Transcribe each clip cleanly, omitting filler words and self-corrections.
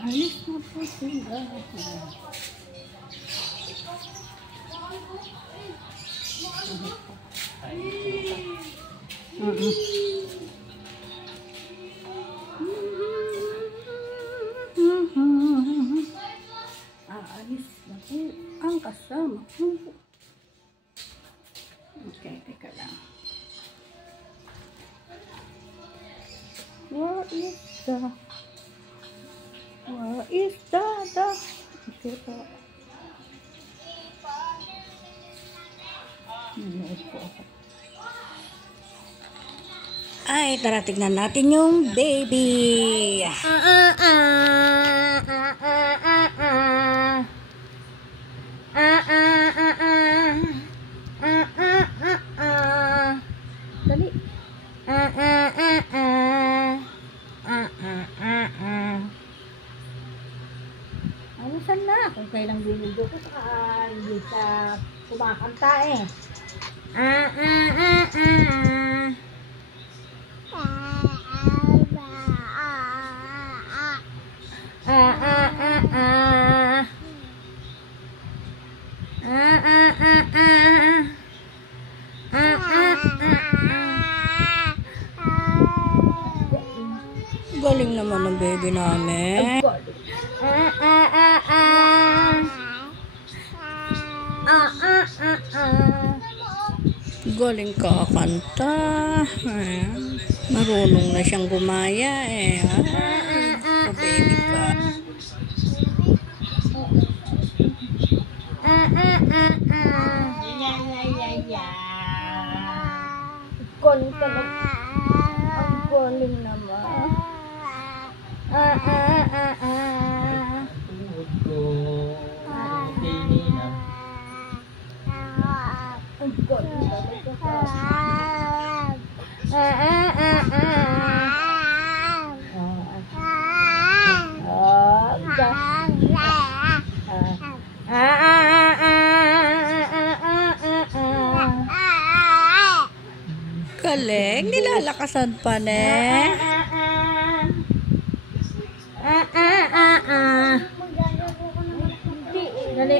Alis na po sila. Aalis na po ang kasama ko. Okay, teka lang. Where is the okay po. Nanood po ako. Ay, tara tignan natin yung baby. Dali. Alusan na kung kailang binudo ko sa hindi ka kumakanta eh. Galing naman ng baby namin. Galing kakanta. Marunong na siyang gumaya eh. Baby ka. Galing talaga. Ang galing naman. Tuhod ko. Tinina. Ang galing talaga. Galing, nilalakasan pa ne. Dali.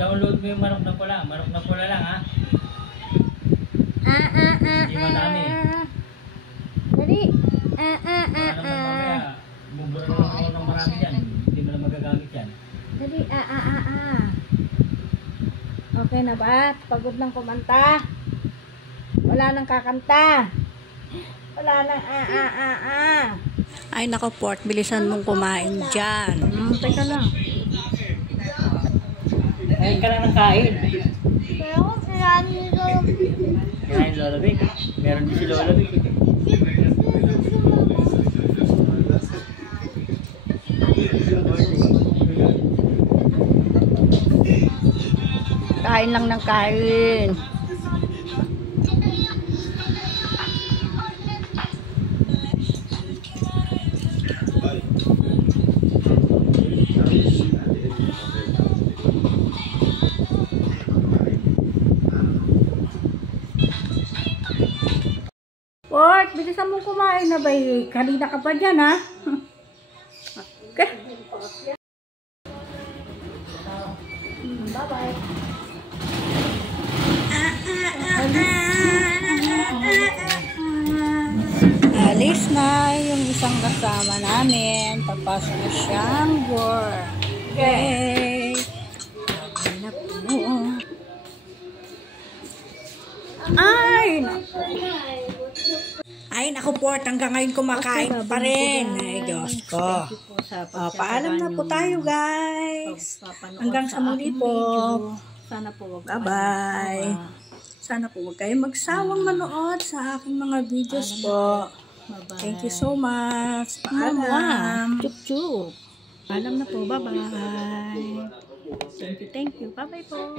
Download mo yung manok na pula. Manok na pula lang ha. Hindi madami. Dali. Alam na mamaya. Bubura na ako ng marami dyan. Hindi mo na magagamit yan. Dali. Okay na ba? Pagod ng kumanta? Wala nang kakanta. Wala nang Ay nako Port, bilisan mong kumain dyan. Teka lang. Kain ka lang ng kain. Pero kailangan ko. Kain Lola Vic. Meron din si Lola Vic. Kain lang ng kain. Port, bilisan mong kumain na ba? Kanina ka pa dyan ha? Okay. Bye-bye. Alis na yung isang kasama namin. Papasok na siyang work. Okay. Okay na po. Ay, naku. Ay, naku Port. Hanggang ngayon kumakain pa rin. Ay, Diyos ko. Paalam na po tayo, guys. Hanggang sa muli po. Sana po wag Bye-bye. Sana po huwag kayong magsawang manood sa aking mga videos po. Thank you so much. Paalam. Chup-chup. Alam na po. Bye-bye. Thank you. Bye-bye po.